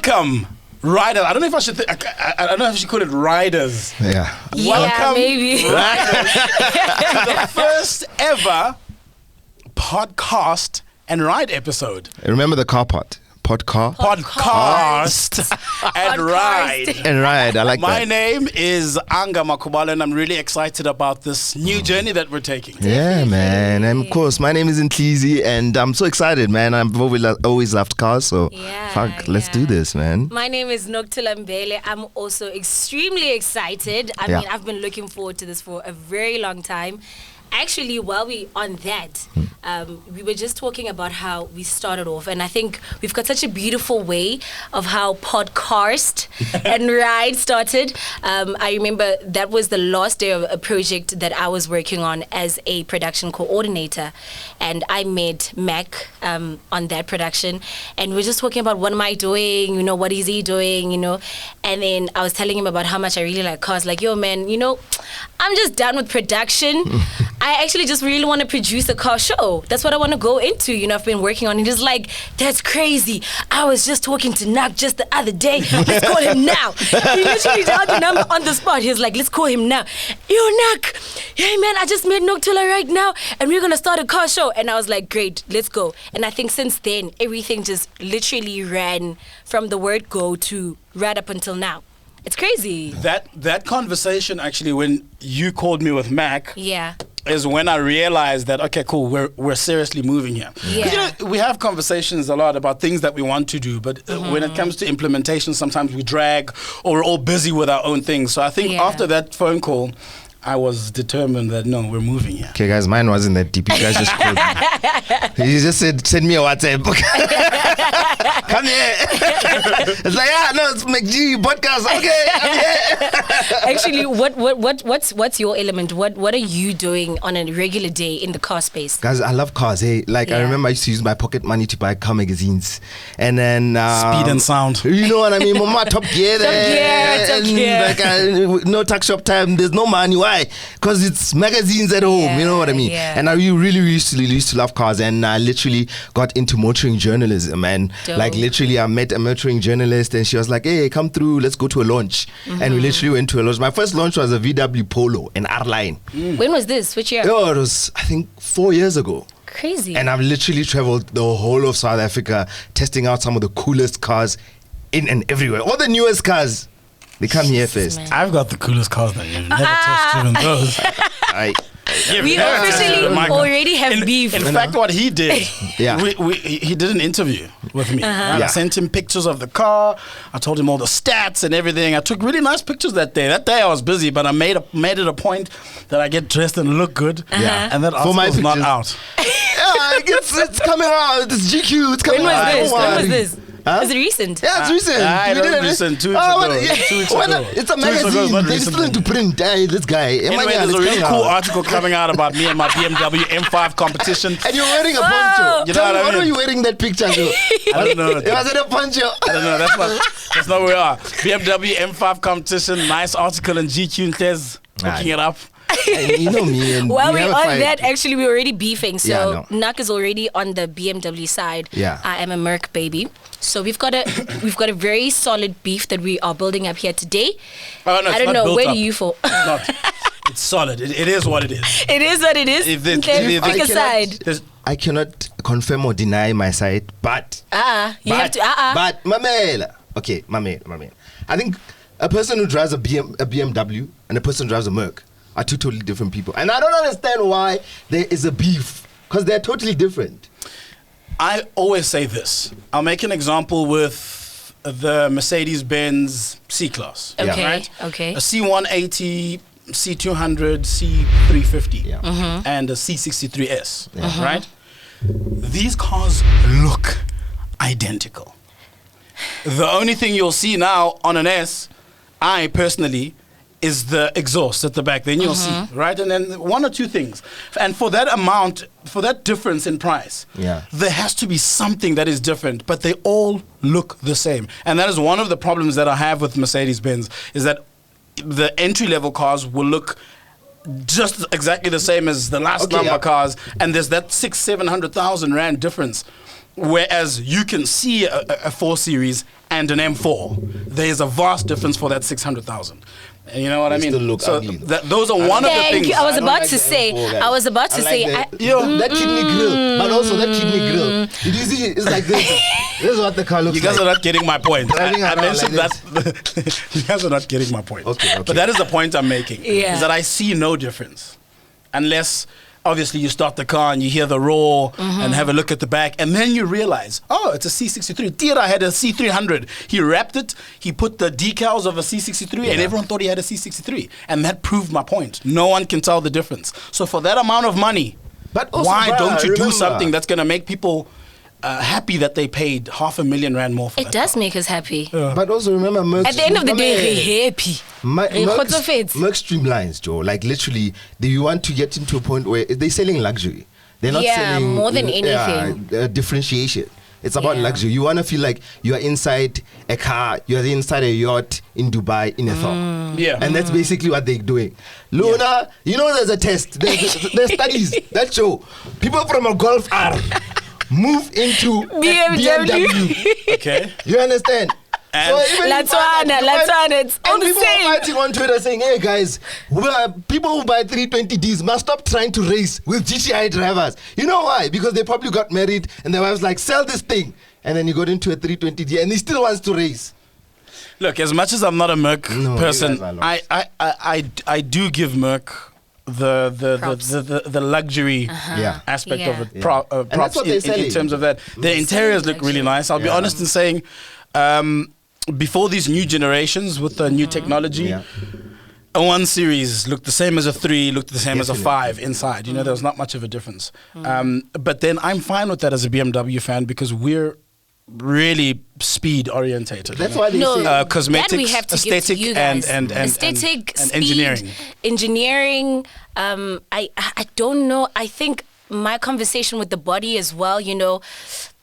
Welcome, riders. I don't know if I should. I don't know if I should call it riders. Yeah. Welcome, maybe. riders, to the first ever podcast and ride episode. Remember the car part? PodCARSt and ride. And ride. I like My that. name is Anga Makubala, and I'm really excited about this new journey that we're taking. Yeah, man. And of course, my name is Ntlizi, and I'm so excited, man. I've always loved cars, so let's do this, man. My name is Nokuthula Mbele. I'm also extremely excited. I mean, I've been looking forward to this for a very long time. Actually, while we on that, we were just talking about how we started off, and I think we've got such a beautiful way of how PodCARSt and Ride started. I remember that was the last day of a project that I was working on as a production coordinator, and I met MacG on that production, and we were just talking about what am I doing, you know, what is he doing, you know, and then I was telling him about how much I really like cars. Like, yo, man, you know, I'm just done with production. I actually just really want to produce a car show. That's what I want to go into. You know, I've been working on it. He's like, that's crazy. I was just talking to Nak just the other day. Let's call him now. He literally dialed the number on the spot. He was like, let's call him now. Yo, Nak. Hey, man, I just met Nokuthula right now, and we're going to start a car show. And I was like, great, let's go. And I think since then, everything just literally ran from the word go to right up until now. It's crazy. That conversation, actually, when you called me with Mac, is when I realized that, okay, cool, we're seriously moving here. Yeah. 'Cause, you know, we have conversations a lot about things that we want to do, but when it comes to implementation, sometimes we drag or we're all busy with our own things. So I think after that phone call, I was determined that, no, we're moving here. Okay, guys, mine wasn't that deep. You guys just called me. He just said, send me a WhatsApp. Come here. It's like, no, it's MacG podcast. Okay, I'm here. Actually, what's your element? What are you doing on a regular day in the car space? Guys, I love cars. Hey, like I remember I used to use my pocket money to buy car magazines, and then Speed and Sound. You know what I mean? Mama, Top Gear there. Top Gear. Like, no tax shop time. There's no money. Why? Because it's magazines at home. You know what I mean? Yeah. And I really used to love cars, and I literally got into motoring journalism. And like literally, I met a motoring journalist, and she was like, "Hey, come through. Let's go to a launch." And we literally went to a launch. My first launch was a VW Polo in R-Line. When was this? Which year? Oh, it was, I think, 4 years ago. Crazy. And I've literally traveled the whole of South Africa testing out some of the coolest cars in and everywhere. All the newest cars, they come here first. Man. I've got the coolest cars that you've never test driven those. We officially already have beef. In fact, what he did, he did an interview with me. Right? I sent him pictures of the car. I told him all the stats and everything. I took really nice pictures that day. That day I was busy, but I made it a point that I get dressed and look good. And that article's not out. It's coming out. It's GQ. It's coming out. When was this? Is it recent? Yeah, it's recent. It's recent. 2 weeks ago. 2 weeks ago. It's a magazine. They're still into print. This guy. Anyway, there's a really cool article coming out about me and my BMW M5 competition. And you're wearing a poncho. You know what I mean? What were you wearing that picture? I don't know. Was it a poncho? I don't know. That's not where we are. BMW M5 competition. Nice article in GQ. There's hooking it up. You know me. And well, we're on that. Actually, we're already beefing. So Nak is already on the BMW side. Yeah. I am a Merc baby. So we've got a very solid beef that we are building up here today. Oh, no, I don't know. Where do you fall? It's solid. It is what it is. It is what it is. Pick a side. I cannot confirm or deny my side, but have to. But Mamela. Okay, Mamela. I think a person who drives a BMW and a person who drives a Merc are two totally different people. And I don't understand why there is a beef, because they're totally different. I always say this. I'll make an example with the Mercedes-Benz C-Class. Okay, right? okay. A C180, C200, C350, and a C63S, right? These cars look identical. The only thing you'll see now on an S, I personally, is the exhaust at the back. Then you'll see, right? And then one or two things. And for that amount, for that difference in price, there has to be something that is different, but they all look the same. And that is one of the problems that I have with Mercedes-Benz, is that the entry-level cars will look just exactly the same as the last number cars, and there's that 600,000-700,000 rand difference. Whereas you can see a 4 Series and an M4. There's a vast difference for that 600,000. You know what I mean? Still look so ugly, those are one of the things. I was about to say. that kidney grill, but also that kidney grill. Did you see? It's like this. This is what the car looks like. You guys are not getting my point. I mentioned like that. You guys are not getting my point. Okay. But that is the point I'm making. Yeah. Is that I see no difference. Unless, obviously, you start the car and you hear the roar and have a look at the back. And then you realize, oh, it's a C63. Tira had a C300. He wrapped it. He put the decals of a C63 and everyone thought he had a C63. And that proved my point. No one can tell the difference. So for that amount of money, but also, why don't you do remember, something that's going to make people happy that they paid R500,000 rand more for it that does car. make us happy. But also remember, Merc, At the end of the day, we're happy. Merc Merc streamlines, Joe. Like literally, do you want to get into a point where they're selling luxury? They're not selling more than anything. Differentiation. It's about luxury. You want to feel like you are inside a car, you're inside a yacht in Dubai in a thong. Yeah. And that's basically what they're doing. Luna, you know there's a test. There's studies that show people from a Golf R move into BMW. Okay. You understand? And Latswana, it's all and the people same. are fighting on Twitter saying, hey guys, people who buy 320Ds must stop trying to race with GTI drivers. You know why? Because they probably got married and their wife's like, sell this thing. And then you got into a 320D and he still wants to race. Look, as much as I'm not a Merc person, I do give Merc the luxury aspect of it. Props in terms of that. The interiors look really nice. I'll be honest in saying, before these new generations with the new technology, a 1 Series looked the same as a 3, looked the same as a 5 inside. You know, there was not much of a difference. But then I'm fine with that as a BMW fan because we're really speed orientated. That's why they say cosmetics, aesthetic, and aesthetic, and speed, engineering. I don't know. I think my conversation with the body as well. You know.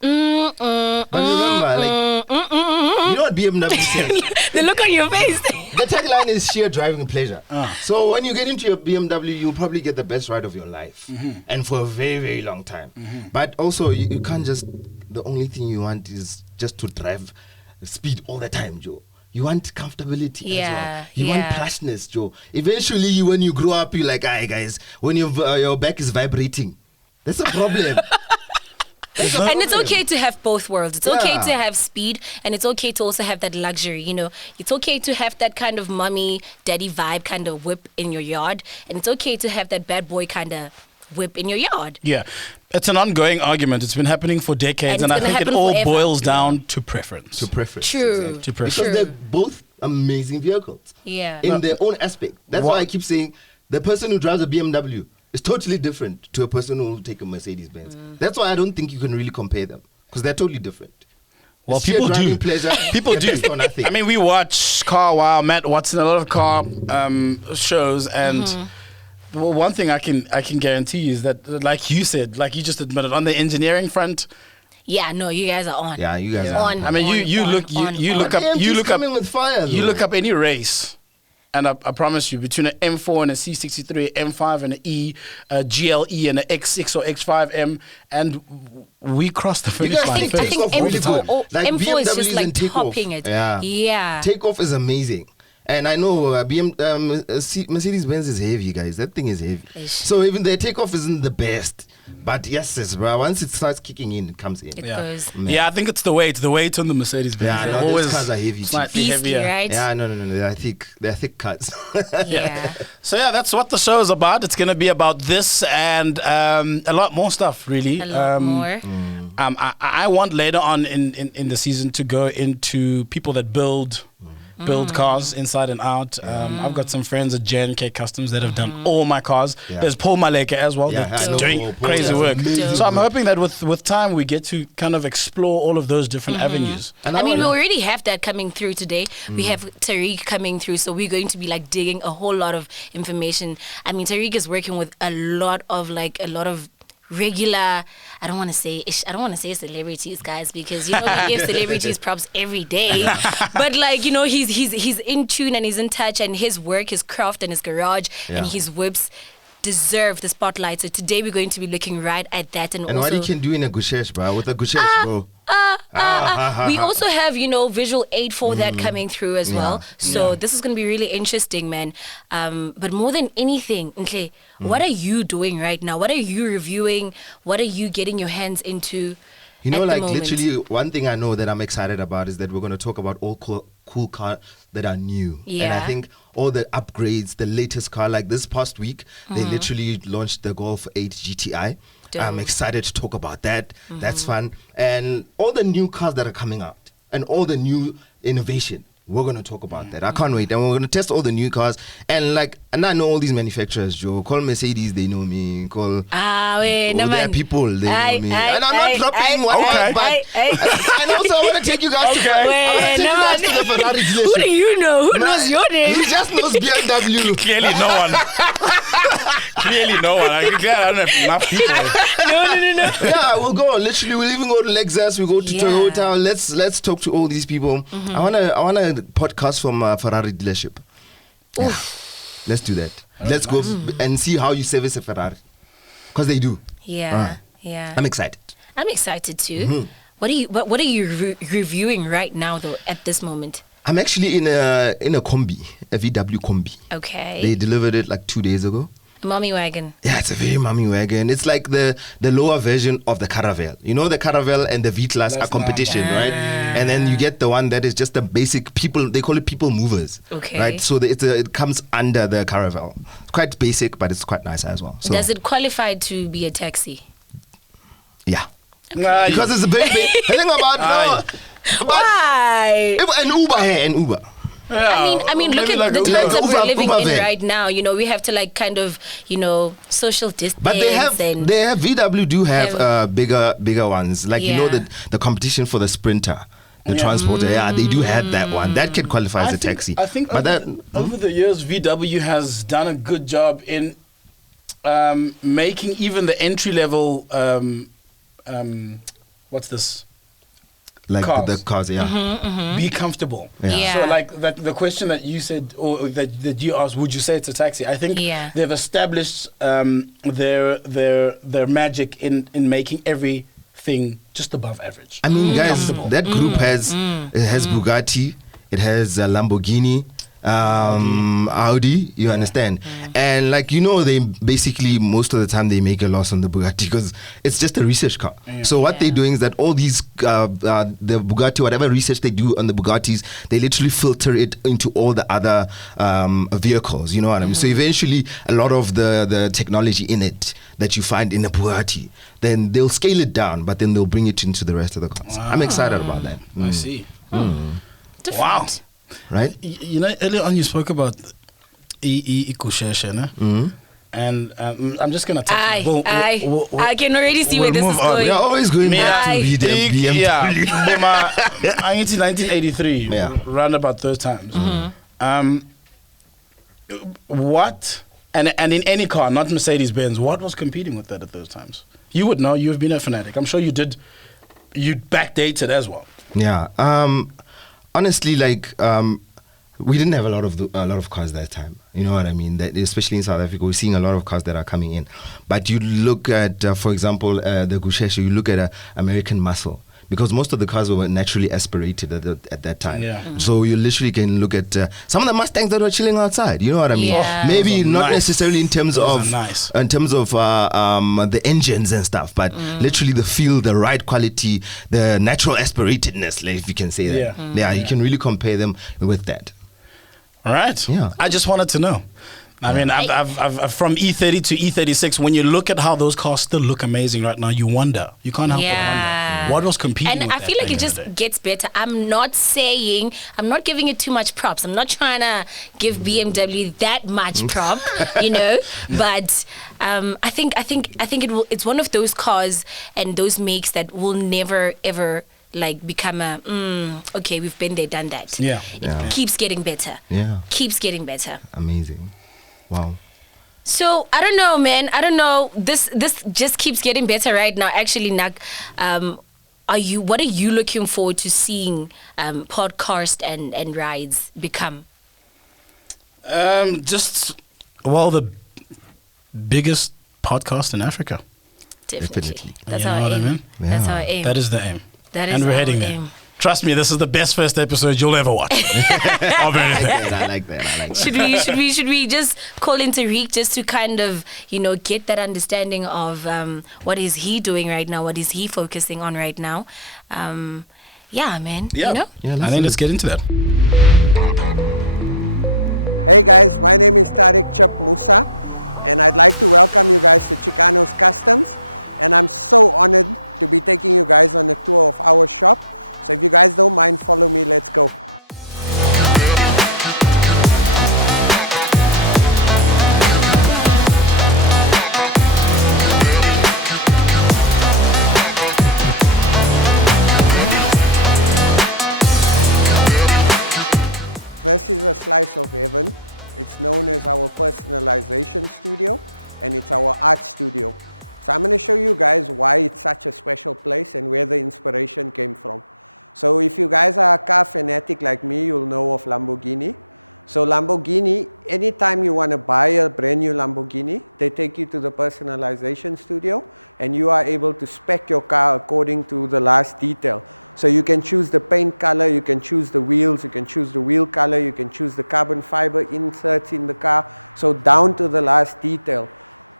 But remember, like, you know what BMW says? The look on your face. The tagline is sheer driving pleasure. So when you get into your BMW, you'll probably get the best ride of your life, and for a very, very long time. But also, you can't just. The only thing you want is just to drive speed all the time, Joe. You want comfortability as well. You want plushness, Joe. Eventually, when you grow up, you're like, "Aye, guys, when your back is vibrating, that's a problem." And it's okay to have both worlds. It's okay to have speed, and it's okay to also have that luxury. You know, it's okay to have that kind of mommy, daddy vibe kind of whip in your yard, and it's okay to have that bad boy kind of whip in your yard. Yeah, it's an ongoing argument. It's been happening for decades, and I think it all boils down to preference. To preference. True. Exactly. To preference. Because they're both amazing vehicles. Yeah. In their own aspect. That's why I keep saying the person who drives a BMW is totally different to a person who will take a Mercedes-Benz. That's why I don't think you can really compare them because they're totally different. Well, people do. People do. I mean, we watch Car Wow, Matt Watson, a lot of car shows, and well, one thing I can guarantee you is that, like you said, like you just admitted, on the engineering front. Yeah, no, you guys are on. Yeah, you guys are on. I mean, you look up any race. And I promise you, between an M4 and a C63, M5 and an E, a GLE and an X6 or X5M, and we crossed the finish line. I think M4, like M4 is just BMWs like and Takeoff. topping it. Yeah. Takeoff is amazing. And I know Mercedes-Benz is heavy, guys. That thing is heavy. So even their Takeoff isn't the best. But yes, bro. Once it starts kicking in, it comes in. It goes. Yeah, I think it's the weight. The weight on the Mercedes-Benz. Yeah, no, those cars are heavy. Slightly heavier. Right? Yeah, no. They're thick. They're thick cars. Yeah. So yeah, that's what the show is about. It's going to be about this and a lot more stuff, really. A lot more. I want later on in the season to go into people that build cars inside and out. I've got some friends at J&K Customs that have done all my cars. There's Paul Maleka as well that's doing crazy work. So I'm hoping that with time we get to kind of explore all of those different avenues. And I mean, we already have that coming through today. We have Tariq coming through, so we're going to be like digging a whole lot of information. I mean, Tariq is working with a lot of regular, I don't want to say celebrities, guys, because, you know, we give celebrities props every day. But, like, you know, he's in tune and he's in touch, and his work, his craft and his garage and his whips deserve the spotlight. So today we're going to be looking right at that, and what also you can do in a gushesh, bro, with a gushesh, bro. we also have, visual aid for that coming through as well. So this is going to be really interesting, man. But more than anything, Nhle, what are you doing right now? What are you reviewing? What are you getting your hands into? Literally, one thing I know that I'm excited about is that we're going to talk about all cool cars that are new. Yeah. And I think all the upgrades, the latest car, like this past week, they literally launched the Golf 8 GTI. I'm excited to talk about that. That's fun. And all the new cars that are coming out and all the new innovation. We're going to talk about that. I can't wait. And we're going to test all the new cars. And I know all these manufacturers, Joe. Call Mercedes, they know me. Call their people, they know me. And I'm not dropping one, but and also I want to take you guys to the Ferrari dealership. Who do you know? Who knows your name? He just knows BMW. Clearly no one. Clearly no one. I don't have enough people. No. Yeah, we'll go. Literally, we'll even go to Lexus. We go to Toyota. Let's talk to all these people. I wanna podcast from a Ferrari dealership. Yeah. Let's do that. Let's go and see how you service a Ferrari, because they do. Yeah. I'm excited. I'm excited too. What are you reviewing right now though at this moment? I'm actually in a Kombi, a VW Kombi. Okay. They delivered it like 2 days ago. Mommy wagon. Yeah, it's a very mommy wagon. It's like the lower version of the Caravelle. You know, the Caravelle and the V-Class are competition, right? And then you get the one that is just the basic people, they call it people movers. Okay. Right? So it comes under the Caravelle. It's quite basic, but it's quite nice as well. So, does it qualify to be a taxi? Yeah. Because it's a very big thing about... Why? An Uber. Yeah, I mean, look at like the times that we're living in van. right now. We have to social distance. But they have VW do have bigger ones. Like the competition for the Sprinter, the transporter. Yeah, they do have that one. That can qualify as a taxi. I think over the years, VW has done a good job in making even the entry level. What's this? Like cars. The cars, Be comfortable. Yeah. So like the question that you said, or that you asked, would you say it's a taxi? I think they've established their magic in making everything just above average. I mean, guys, that group has Bugatti, it has Lamborghini, Audi, you understand? And they basically most of the time they make a loss on the Bugatti because it's just a research car. So what they're doing is that all these the Bugatti, whatever research they do on the Bugattis, they literally filter it into all the other vehicles, you know what I mean? So eventually a lot of the technology in it that you find in a Bugatti, then they'll scale it down, but then they'll bring it into the rest of the cars. I'm excited about that. I see. Wow. Right? Earlier on you spoke about ikusheshe, and I'm just gonna touch I can already see where this is going. We're always going back to BMW. Yeah, I need 1983, round about those times. What and in any car, not Mercedes-Benz, what was competing with that at those times? You would know. You've been a fanatic. I'm sure you did. You backdated as well. Yeah. Honestly, we didn't have a lot of cars that time. You know what I mean? That especially in South Africa, we're seeing a lot of cars that are coming in. But you look at, for example, the Gusheshe, you look at American Muscle. Because most of the cars were naturally aspirated at that time. Yeah. So you literally can look at some of the Mustangs that were chilling outside. You know what I mean? Yeah. Maybe not necessarily in terms of the engines and stuff, but literally the feel, the ride quality, the natural aspiratedness, like, if you can say that. Yeah, you can really compare them with that. All right. Yeah. I just wanted to know. I mean, I've from E30 to E36. When you look at how those cars still look amazing right now, you wonder. You can't help but wonder what was competing. And I feel like it just gets better. I'm not giving it too much props. I'm not trying to give BMW that much prop, But I think it's one of those cars and those makes that will never ever become okay, we've been there, done that. Yeah. It keeps getting better. Yeah. Keeps getting better. Amazing. Wow. So I don't know, man. I don't know. This just keeps getting better right now. Actually, Nak, what are you looking forward to seeing PodCARSt and rides become? The biggest podcast in Africa. Definitely. That's You know our what I aim. mean? That's our aim. That is the aim. That is and we're our heading there. aim. Trust me, this is the best first episode you'll ever watch. Of anything. I like that. Should we just call in Tariq just to kind of, get that understanding of what is he doing right now? What is he focusing on right now? Yeah, man. Yeah, I think let's get into that. Hey guys, my name is Tariq Chip Musa, and I'd like to welcome you guys to Chicanos Customs. And I'm so honored to be taking you guys on a tour of our shop. So if you guys don't mind, follow me, let's go. This is a slice of heaven. It's known as our personalization studio, and it's our art studio. So I'm going to show you guys why it's such a special place and where the inspiration came from. So if you guys are a car fanatic like me, you'll know of Lamborghini. So Lamborghini, anytime you want to buy a brand new Lamborghini, they take you to the personalization studio and you are able to spec your car according to the last detail. So you can choose the paint color, you can choose the wheels, you can choose the wheel color, you can choose the carbon fiber inserts in the car, so down to the last detail.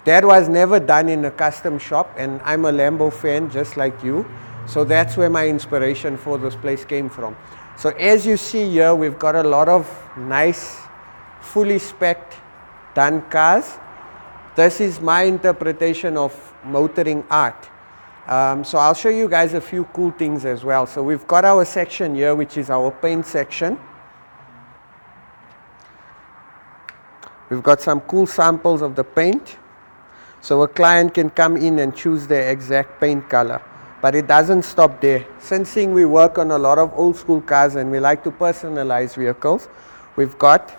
That was never done in a custom shop, and I'm a Lambo fan just like you. So that's where my inspiration for this place came from. So as you see here, we've got a lot of nice, fully spec'd, done cars. This is my interpretation of motoring art. So I'll show you guys a few cool things as well. So we've got our section here, which is our paint section. We've got some cool samples of the paint. So a client can come in and choose their exact paint color. But it doesn't stop there. Since we work on a lot of old school cars and we like to personalize vehicles, we've got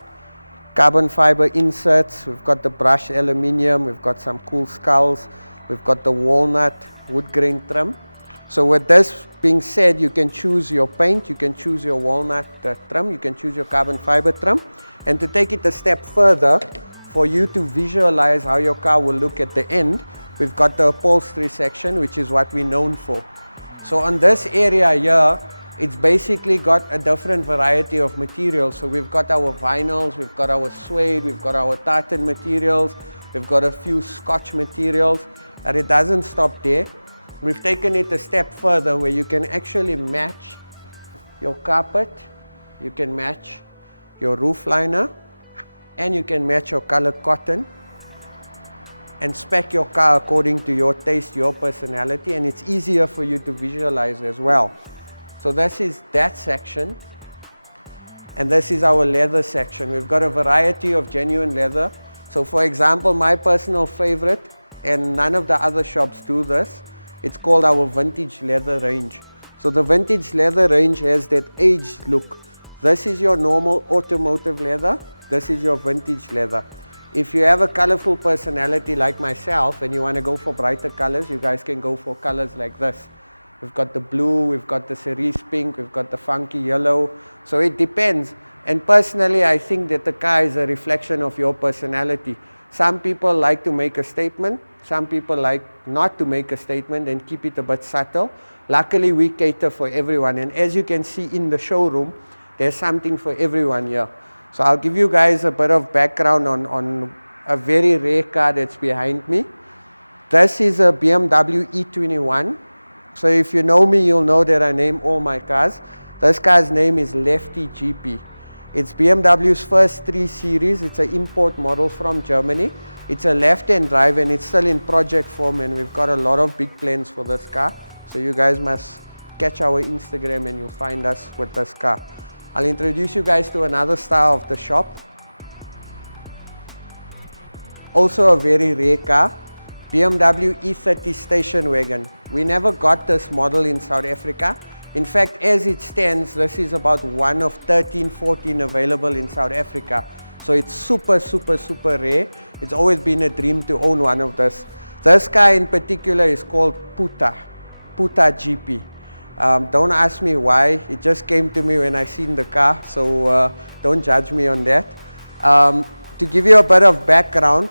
carbon fiber inserts, we've got the brushed aluminium, we've got some cool skulls, we've got the walnut wood grain trim. So with this being said, you can choose your paint, you can choose your walnut trim, you can choose your carbon fiber trim. And to take it a step further, for you to visualize how your car will look at the end, we've got the upholstery section, which is what we're known for. So on this area here, it's basically got a different variety of materials. So we've got our vinyls, we've got our suede, we've got our tartan materials, we've got a few scotch materials, and it doesn't stop there. We've taken it a step further where you can actually match your carpet, you can match your roof liner, and you can match your color cotton and spec your car according to your taste, your personality, and it's easier for you to visualize as well. So this is that section, and this is our leather section. We've got a variety of genuine leather. So for example, my personal favorite, and none of the other shops do this, it's called our vintage leather range. So the vintage leather range has that aged look. This is your normal automotive leather. This is your vintage leather. If you have a colorful personality like myself and you want to go for brighter colors, you guys can go for colors like this. We've got the blue, we've got the cerise pink, we've got the funky yellow. So it depends. And personally, I think that the car is a reflection of your personality. Some people like to make a statement. Some people like not to make a statement and keep it a bit subtle. Luckily, we cater for everyone. And as you can see in the showroom, there's something for everyone here. So I'll give you guys a bit of background on a very rare car that's behind me. This is a BMW E21. So if you know me, you'll know that I name all my cars. This car's name is Lefty GP. It's BMW's first 3 Series. It's an import model from Germany. It's a left-hand drive and it's still in project form, and we've got a lot of big plans for this car. So you guys must catch our Instagram and you'll find us with this car. I'll introduce you guys to another star of the shop. Also a very rare car, BMW E30 station wagon. We never got this model in South Africa. In fact, as it stands, this is about one of 13, 14 available in South Africa. So it's super, super, super rare. It's always been a dream to own one of this. This car in particular is called Puta GP. Don't ask me why, it just came to me when I seen the car, so don't judge me on that. To give you a bit of background,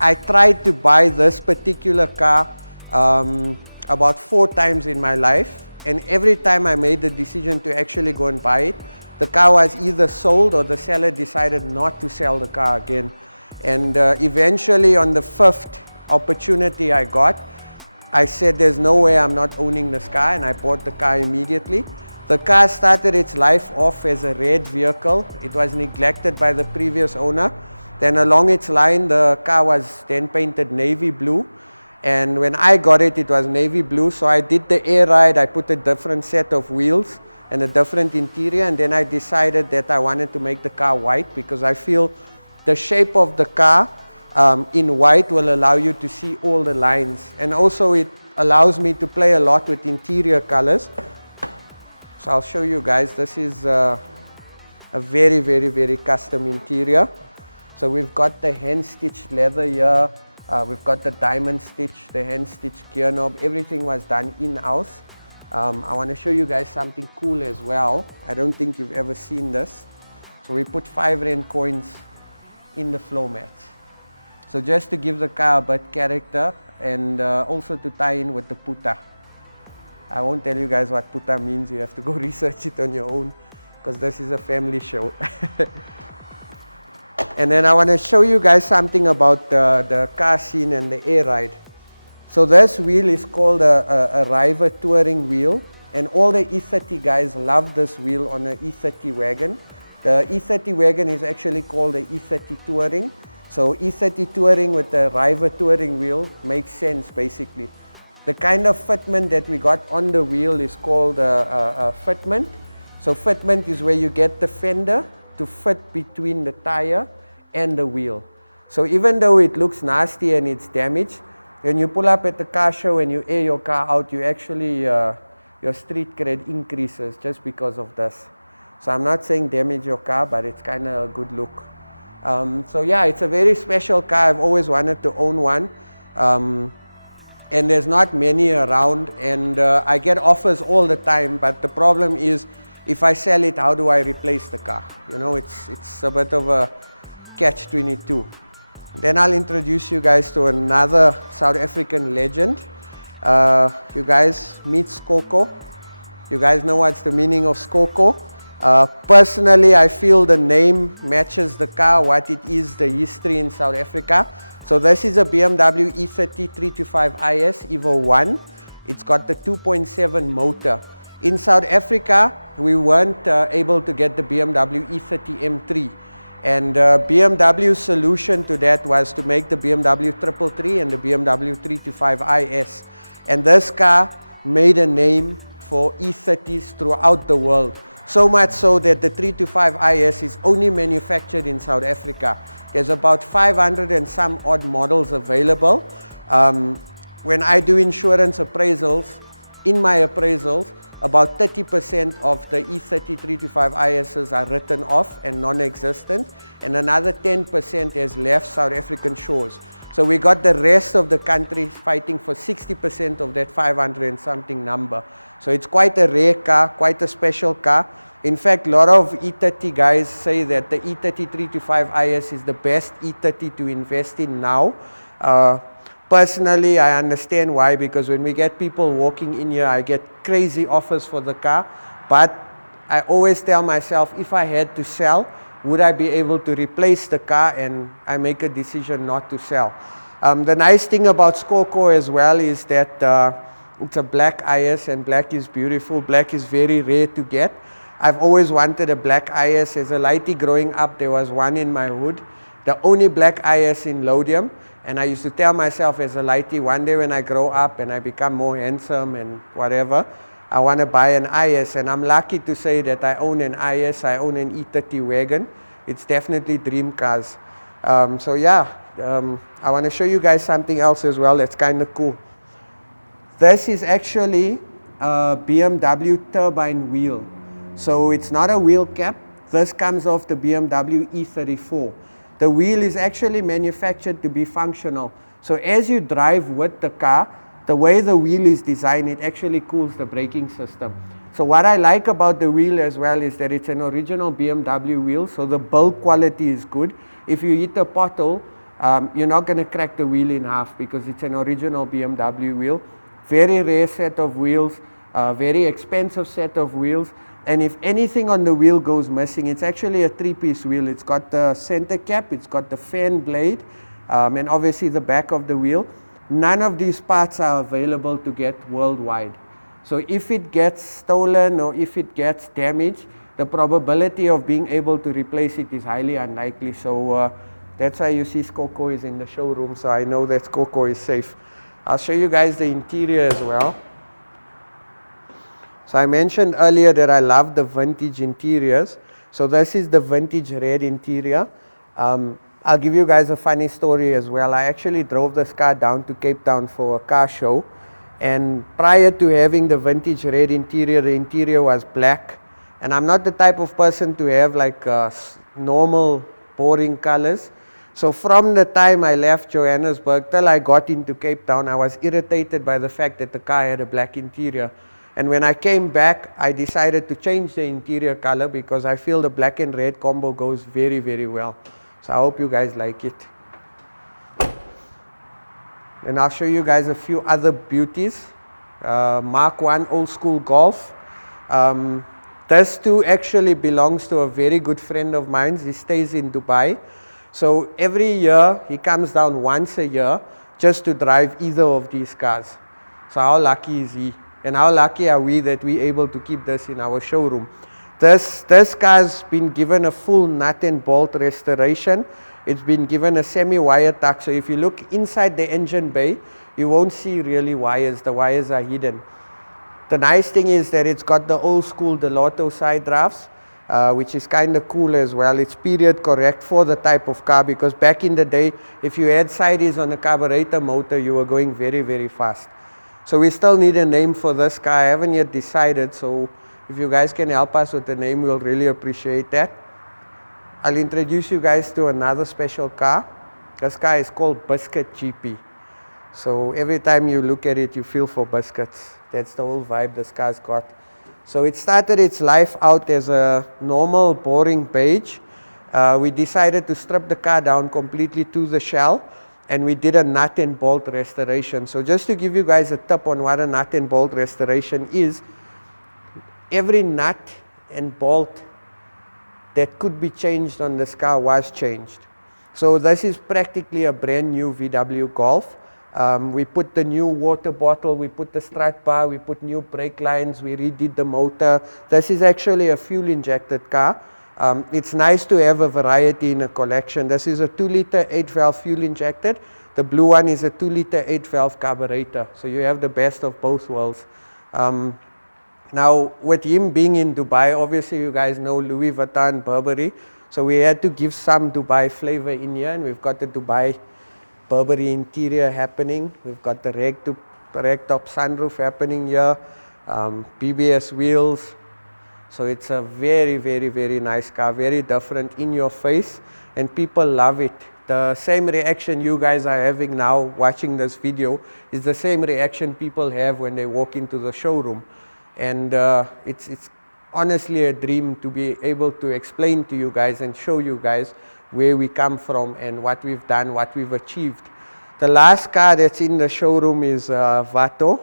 I tried to buy this particular car about 4 times in my life, and every time I made the decision to actually go and buy it, the car was either sold or the seller decided not to sell the car again. And eventually on the 5th opportunity I got, I said there's no way I'm not owning this car, and I bought the car immediately. The car started its life off as a red vehicle. It was neglected by the previous owner. Then along its line, the car was then painted navy blue. And when I got it, it was navy blue. So I did the air ride. I put a different set of wheels and a different interior. And then I decided that I wanted to make the car white, because I feel the shape of the car in white will allow you to see all the lines. And also it allows me to play a lot with interior colors. So I'll show you guys. This is a very, very, very custom interior. So we've got the hand-stitched leather here. We've got the diamond stitch, the hand-stitched gear knob. Everything was done in-house. I want to show you guys something cool as well. I don't think you've ever seen this. So we put 5 Rand coins in the floor mats. So just to give the car a bit character, and also to tie in with the puta. I won't tell you guys what puta means. You have to go research it on your own, because this is a family show. And then I want to show you guys something about the car scene and the air ride. So this wheel is called a River touring wheel, and all the E30 guys love this wheel on an E30 wagon. The E30 wagon is actually called the E30 touring. So E30 touring with the River touring wheel makes sense basically. The kind of fitment that we got on the wheel is called a fitment. So fitment is where you get the fender to fit between the tire and the wheel. So even though it looks nasty and it's damaged, when you pull up at the car show and you air your car out, you actually, your street cred increases just because of this. So I'm not saying damage your car, but it's kind of a good look. So yeah, it's a very special car. I've always wanted to own one. And there's not many around, and I get offers all the time, but the problem is, if I sell it, how do I replace the car? You know, it's a bit of a catch-22. Then I'll introduce you guys to another South African legend. You guys meet Skoko. You guys know what's the meaning of Skoko. Personally, I feel the name matches the car, what it is, the history in South Africa. So this is a BMW E30 325 IS Evo 1. It's got the 2.7 motor. In South Africa, we weren't able to get the BMW E30 M3. And BMW's solution to that was to make the BMW 333 and the BMW 325 IS. And this car made a name for E30s throughout the world. So much so that the 325 IS is only manufactured in South Africa. There's about 500 and some odd models available. When I do insurance appraisals, in my appraisals, about 30% of the E30 325 ISs are written off and non-existent, and another 10% has left South African shores. So we got the rest of the country fighting for 60% of that 500 and something number. So it's quite a rare car, quite a special car. In fact, a lot of E30 guys say that the E30 325 IS is the best E30 to invest in now. Personally, I understand why, because when we get people walking in here, I get crazy offers for the car. But I always tell myself, if I had to sell, would I be able to replace the car? And I make a decision not to sell. The nice thing about Skoko as well is that it's a black IS, and black is beautiful. Black is very rare to get. I've always wanted a black IS. As a lightie growing up, there was one in my hood, the only black IS in Lodium. And I used to tell myself as a lightie, one day when I grow up and I become more handsome and whatever, I want to buy an IS. And I'm lucky to say that I own an IS, I own an E30 wagon. It's definitely dream cars. So yeah, I want to show you guys something else as well that's kind of cool. This is actually a BMW turbine wheel. So it's not a wheel cap. This comes off the BMW E34. The wheel is actually manufactured to be functional. So as you drive with the car, the way the wheel is designed, it actually cools the braking system. So what I like about the wheel as well is that it's an original BMW wheel, so the build quality is good. If you hit a pothole, you're not going to crack the wheel in half because it's an original BMW wheel. Very rare set of wheels, very expensive set of wheels. And if anything on the wheel goes missing, it's actually a 3-piece wheel. It's got the center cap, it's got the fan blade, and obviously the back of the wheel. None of these parts are available to get worldwide. So if it gets stolen or if it gets damaged, the probability of being able to replace it is highly unlikely. So that's why you see Skoko is in the showroom, so I know that Skoko is safe. I'll show you guys the interior as well. So I mentioned earlier that I love the vintage interiors. So this is the vintage red interior. I'll give you guys a funny story as well. I actually drove this car down to Cape Town for a car show. And prior to having the vintage red interior, the interior was black. And I'm not the type of person to have like normal boring colors. So from the time I left Johannesburg till I got into Cape Town, I was irritated by the fact that the car had a black interior. And when I came back, I decided to change the interior color because I feel the black and red combo goes very, very well. So I hope you guys like it. And I'll show you guys a few other beauties. Mark 1 old school Golf. This too actually belongs to a very good friend of mine. He stays in Dubai. So every year he comes down once a year just to drive either of these cars. So how lucky is he? And how lucky are we that we're able to keep this in our showroom? This car's been given a full nut and bolt restoration. It's been given a semi-wire tuck. So if you look inside the engine bay, you won't see really wires. The wires are hidden. The nice thing is that it's got the old school Delotto side drafts, which is kind of cool as well. It's period correct for the type of car because back in the day, if you had sideways on a carburetor motor, you were going very, very fast. So we still need a name for this car. I haven't yet decided, so if you guys can help us with the name, we'll really appreciate that. I'll introduce you guys to another special car. This car is called Biscuit GP. So every time you look at it, you feel for biscuits. That's the whole vibe this car's got. So it started its life out as a normal, boring beige. We decided to strip the car down completely to the shell, and we did a nut and bolt restoration. So just to give you guys a tip on what a nut and bolt restoration is, every nut and bolt that could be changed on this car was changed. So this is practically a brand new VW Golf. We put the new water bottle, we put the strut bar, we put new brake lines, we redid the motor. This is actually a fuel injected car. It's nice to have a variety in a collection. This is a 2-liter 8-valve fuel injected. The blue one is a 2-liter 8-valve carburetor. So you have the best of both worlds. Now, with him being in Dubai, obviously you guys know Louis Vuitton, Burberry. So we had to give some Dubai flavor in here, and we've got the Dubai Burberry interior happening. We've got the ragtop sunroof happening here, BBS wheels. So it's a very, very, very nice car, very different, in your face, and people love it. The same reaction you guys are having now watching this video is the same reaction people have when they walk into the showroom. And it's honestly a dream to be able to explain to you guys and show you guys where we come from and what we've done, what we've achieved. The last car that's in the showroom is Vato.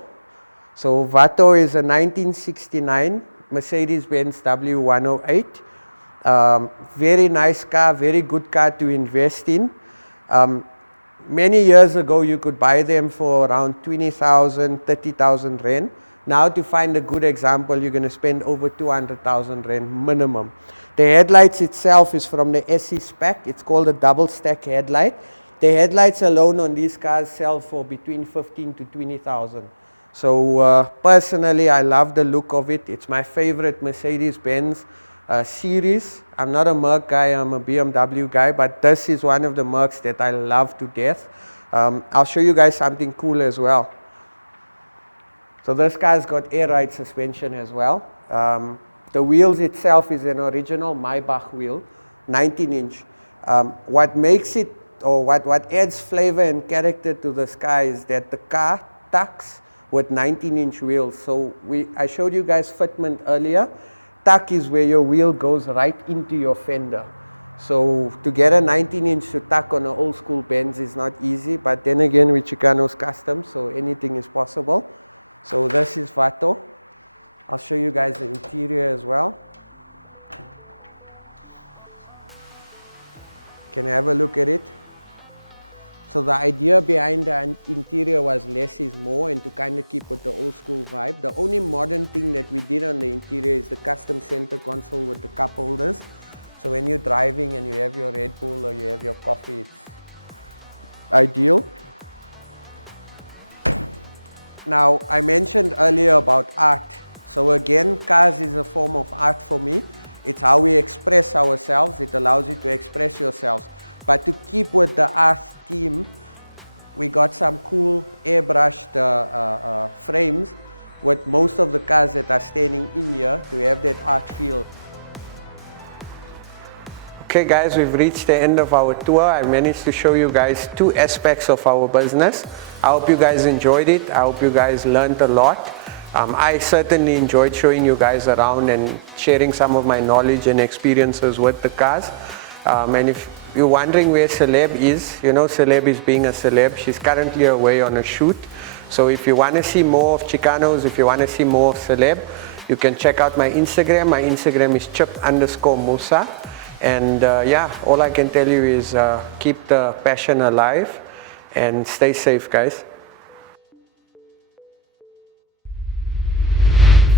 So Vato is a 1969 Mercedes-Benz W108. Very nice car, very good car to invest in. Many years ago you could buy them for around 20,000, 30,000 Rand. Now to find a good example, you're going to spend over 200,000 Rand minimum. The headlights itself is from the SE spec. It's called a double stack headlight. The headlights alone on these cars sell for between 15 to 20,000. So personally, I love the look of it. It's my favorite Mercedes-Benz series. I'm not a Merc guy, I'm a BMW guy, but this is one of the Mercs that I love to death. I'll show you guys something cool as well. So this car's got air ride suspension as well. The wheels itself is an original Maybach wheel, 19-inch. What makes it, or what adds flavor and character to this car is that the car tucks with 19-inch wheels. So I showed you guys fitment earlier. Tuck is where your wheel goes right into your fender. So to get a 19-inch to tuck on an old school Benz is not easy, but then again with Chicanos custom, so anything is possible. So this is Vato. I'll show you guys the interior as well. Can I have a look at it? So the idea behind the interior was less is more, and to kind of keep with the old school vibe. The only modern thing that we did on the interior is the custom center console with the cup holders. So when you're driving and you have your Red Bull or you have your coffee, it's ideal. Now, I mentioned earlier about art. So again, cars is a form of art for me. It's how we express ourselves. It allows you to express yourselves. But to keep with the art theme, we got some cool airbrushed frames with most of the cars that are standing in here to have that art feel.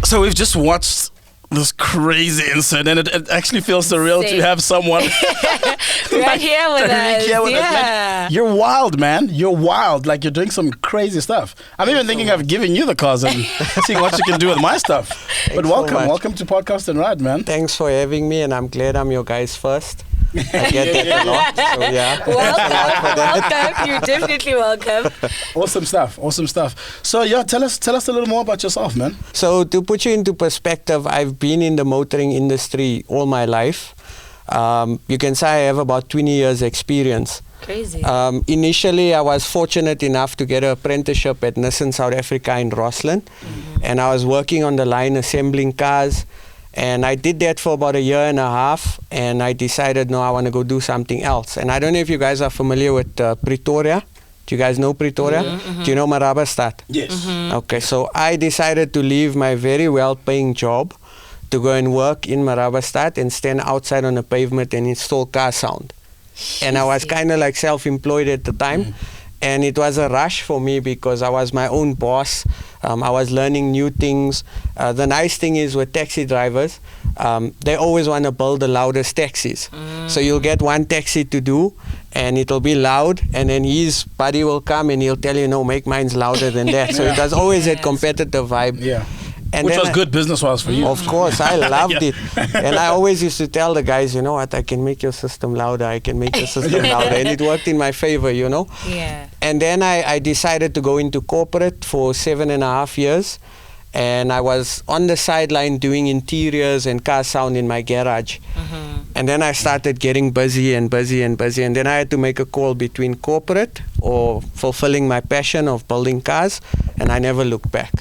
So we've just watched this crazy incident, and it actually feels surreal to have someone right here with us. Like, you're wild, man. You're wild. Like, you're doing some crazy stuff. I'm even thinking of giving you the cars and seeing what you can do with my stuff. But welcome to PodCARSt and Ride, man. Thanks for having me, and I'm glad I'm your guys first. I get that a lot, so yeah. Welcome. You're definitely welcome. Awesome stuff. So yeah, tell us a little more about yourself, man. So to put you into perspective, I've been in the motoring industry all my life. You can say I have about 20 years experience. Crazy. Initially, I was fortunate enough to get an apprenticeship at Nissan South Africa in Rossland, and I was working on the line assembling cars. And I did that for about a year and a half, and I decided, no, I want to go do something else. And I don't know if you guys are familiar with Pretoria. Do you guys know Pretoria? Do you know Marabastad? Yes. Okay, so I decided to leave my very well-paying job to go and work in Marabastad and stand outside on the pavement and install car sound. And I was kind of like self-employed at the time. And it was a rush for me because I was my own boss. I was learning new things. The nice thing is with taxi drivers, they always want to build the loudest taxis. So you'll get one taxi to do, and it'll be loud, and then his buddy will come and he'll tell you, no, make mine's louder than that. So it was always a competitive vibe. Yeah. And which was good business-wise for you. Of course, I loved it. And I always used to tell the guys, you know what, I can make your system louder, I can make your system louder. And it worked in my favor, you know. Yeah. And then I decided to go into corporate for 7.5 years. And I was on the sideline doing interiors and car sound in my garage. And then I started getting busy. And then I had to make a call between corporate or fulfilling my passion of building cars. And I never looked back.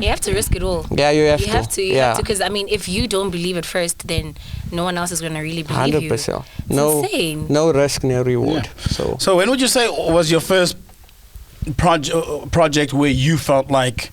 You have to risk it all. Yeah, you have to. You have to, because I mean, if you don't believe it first, then no one else is going to really believe 100%. you. It's insane. No risk, no reward. Yeah. So when would you say was your first project where you felt like,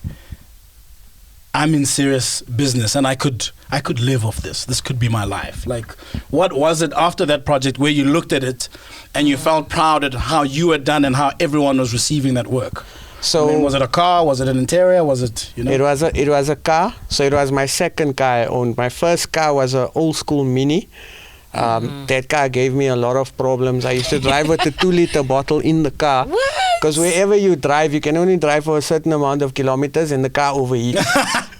I'm in serious business and I could live off this. This could be my life. Like, what was it after that project where you looked at it and you felt proud at how you had done and how everyone was receiving that work? So, I mean, was it a car? Was it an interior? Was it, you know? It was a car. So it was my second car I owned. My first car was an old school Mini. That car gave me a lot of problems. I used to drive with a 2-liter bottle in the car. Because wherever you drive, you can only drive for a certain amount of kilometers and the car overheats.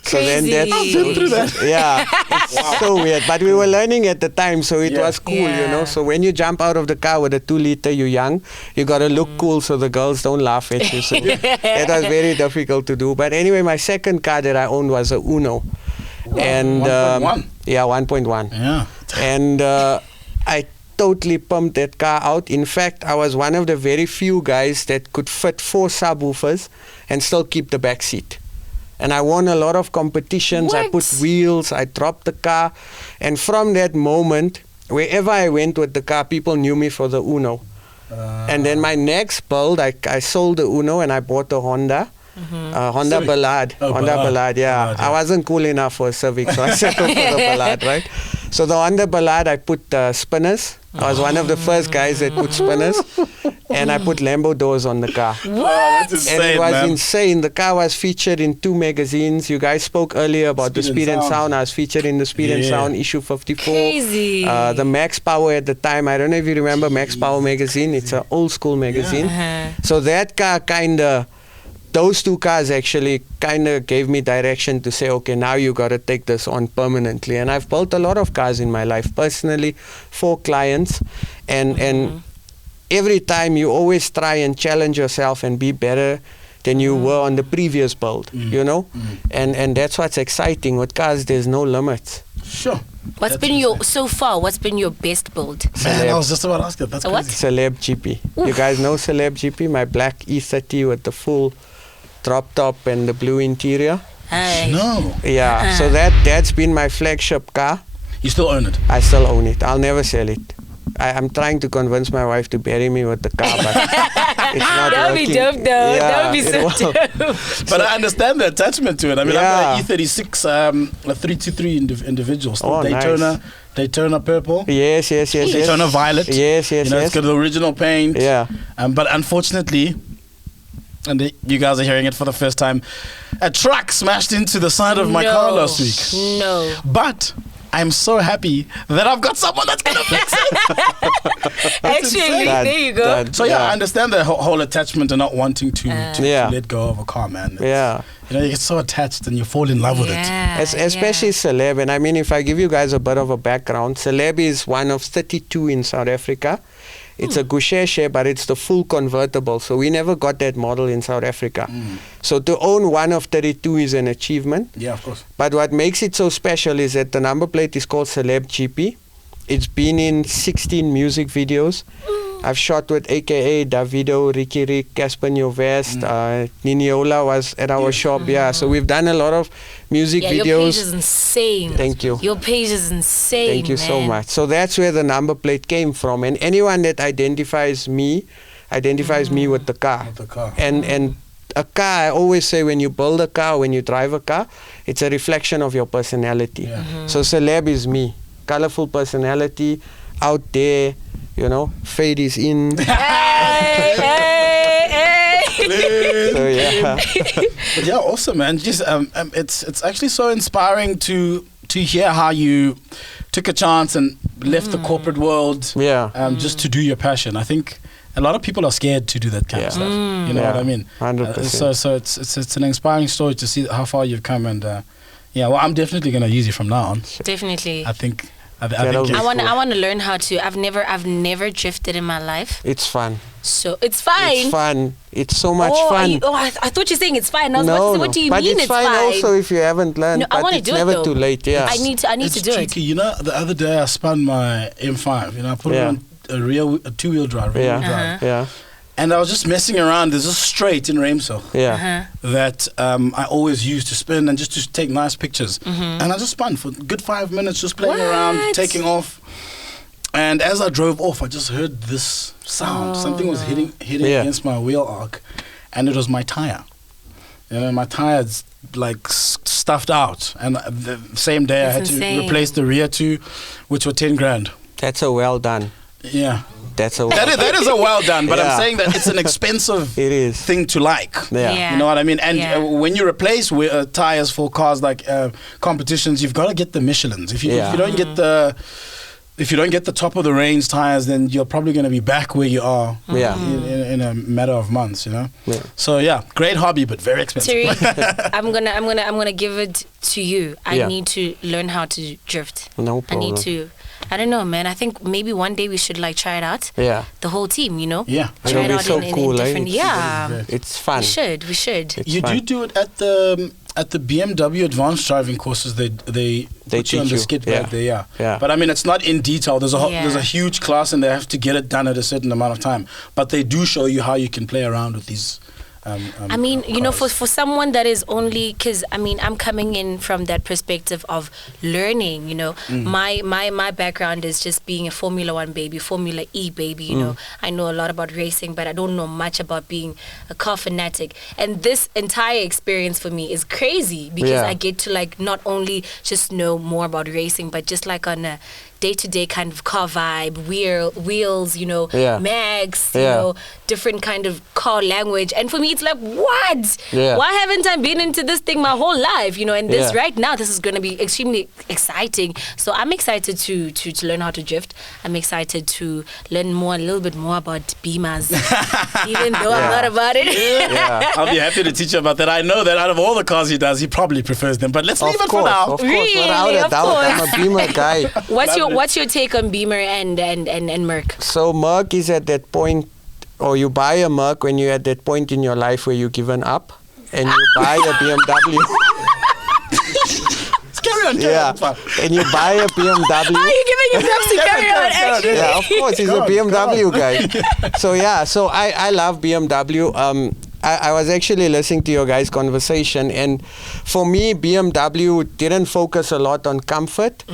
So then that's yeah, it's so weird. But we were learning at the time, so it was cool, you know. So when you jump out of the car with a 2-liter, you're young. You got to look cool so the girls don't laugh at you. So that was very difficult to do. But anyway, my second car that I owned was a Uno. Wow. And 1.1. Yeah, 1.1. Yeah. And I totally pumped that car out. In fact, I was one of the very few guys that could fit 4 subwoofers and still keep the back seat. And I won a lot of competitions. I put wheels, I dropped the car. And from that moment, wherever I went with the car, people knew me for the Uno. And then my next build, I sold the Uno and I bought a Honda. Honda Ballad. Honda Ballad, yeah. I wasn't cool enough for a Civic, so I settled for the Ballad, right? So the Honda Ballad, I put spinners. I was one of the first guys that put spinners. And I put Lambo doors on the car. What? That's insane, and it was man. insane. The car was featured in 2 magazines. You guys spoke earlier about the Speed and Sound. I was featured in the Speed and Sound issue 54. Crazy. The Max Power at the time. I don't know if you remember Max Power magazine. It's an old school magazine. So that car those 2 cars actually kind of gave me direction to say, okay, now you got to take this on permanently. And I've built a lot of cars in my life, personally, for clients. And every time you always try and challenge yourself and be better than you were on the previous build, you know? And that's what's exciting. With cars, there's no limits. Sure. What's been your best build? Man, I was just about to ask that. That's What? crazy. Celeb GP. You guys know Celeb GP? My black E30 with the full drop top and the blue interior. Hey. No. Yeah, so that's been my flagship car. You still own it? I still own it. I'll never sell it. I'm trying to convince my wife to bury me with the car, but it's not That would be working. dope, though. That would be so dope. But I understand the attachment to it. I mean, Yeah. I've got an E36, a 323 individual. Still Oh, Daytona purple. Yes. Daytona violet. Yes. You know, it's got the original paint. Yeah. But unfortunately, you guys are hearing it for the first time, a truck smashed into the side of my car last week. No. But I'm so happy that I've got someone that's going to fix it. Actually, there you go. So yeah, I understand the whole attachment and not wanting to Yeah. let go of a car, man. Yeah. You know, you get so attached and you fall in love with it. Especially Celeb. And I mean, if I give you guys a bit of a background, Celeb is one of 32 in South Africa. It's a Gusheshe, but it's the full convertible. So we never got that model in South Africa. So to own one of 32 is an achievement. Yeah, of course. But what makes it so special is that the number plate is called Celeb GP. It's been in 16 music videos. I've shot with AKA Davido, Ricky Rick, Casper Nyovest, Niniola was at our shop. Yeah, so we've done a lot of music videos. Your page is insane. Thank you. Your page is insane. Thank you so much. So that's where the number plate came from. And anyone that identifies me with the car. With the car. And a car, I always say, when you build a car, when you drive a car, it's a reflection of your personality. Yeah. So Celeb is me. Colorful personality, out there, you know, fade is in. Hey. So yeah. But yeah, awesome, man. Just it's actually so inspiring to hear how you took a chance and left the corporate world, just to do your passion. I think a lot of people are scared to do that kind of stuff. You know what I mean? 100%. So it's an inspiring story to see how far you've come, and I'm definitely gonna use you from now on. Definitely. I think. I want to learn how to. I've never drifted in my life. It's fun. So it's fine. It's fun. It's so much fun. I thought you were saying it's fine. I was what do you but mean it's fine? Also, if you haven't learned, No, I but wanna it's do it, never though. too late. Yeah. I need to do tricky. it. You know, the other day I spun my M5. You know, I put it on a two-wheel drive. Yeah. And I was just messing around. There's a straight in Ramsel that I always use to spin and just to take nice pictures. And I just spun for a good 5 minutes, just playing around, taking off. And as I drove off, I just heard this sound. Something was hitting against my wheel arc, and it was my tire. You know, my tire's like stuffed out. And the same day I had to replace the rear two, which were 10 grand. That's a well done. Yeah. That is a well done, but I'm saying that it's an expensive thing to like. Yeah. You know what I mean? And when you replace tires for cars like competitions, you've got to get the Michelins. If you don't get the top of the range tires, then you're probably going to be back where you are in a matter of months, you know? Yeah. So yeah, great hobby, but very expensive. Tariq, I'm gonna give it to you. I need to learn how to drift. No problem. I don't know, man. I think maybe one day we should like try it out. Yeah. The whole team, you know? Yeah. Try it out so cool, different. It's fun. We should. You do it at the BMW advanced driving courses. They put you on the skid pad there. Yeah. But I mean, it's not in detail. There's a huge class, and they have to get it done at a certain amount of time. But they do show you how you can play around with these I mean, you know, cars. for someone that is only, because I mean, I'm coming in from that perspective of learning. You know, my background is just being a Formula One baby, Formula E baby. You know, I know a lot about racing, but I don't know much about being a car fanatic. And this entire experience for me is crazy because I get to like not only just know more about racing, but just like on a day-to-day kind of car vibe, wheels, you know, MacGs, you know, different kind of car language. And for me, it's like, what? Why haven't I been into this thing my whole life? You know, and this right now, this is going to be extremely exciting. So I'm excited to learn how to drift. I'm excited to learn a little bit more about Beemers, even though I'm not about it. I'll be happy to teach you about that. I know that out of all the cars he does, he probably prefers them. But let's leave it for now. Of course, Really? without a Of doubt, course. I'm a Beemer guy. What's your take on Beemer and Merc? So Merc is at that point, or you buy a Merc when you're at that point in your life where you've given up, and you buy a BMW. Carry on. And you buy a BMW. Are you giving him props to carry on? Actually, Yeah, of course, he's a BMW guy. So I love BMW. I was actually listening to your guys' conversation, and for me, BMW didn't focus a lot on comfort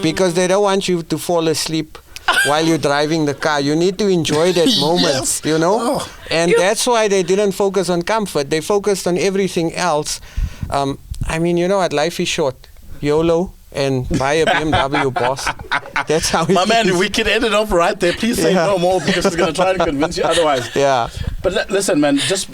because they don't want you to fall asleep while you're driving the car. You need to enjoy that moment, you know? And that's why they didn't focus on comfort. They focused on everything else. I mean, you know what? Life is short. YOLO. And buy a BMW, boss. That's how it My man, is. we can end it off right there. Please say no more because he's going to try to convince you otherwise. Yeah. But listen, man, just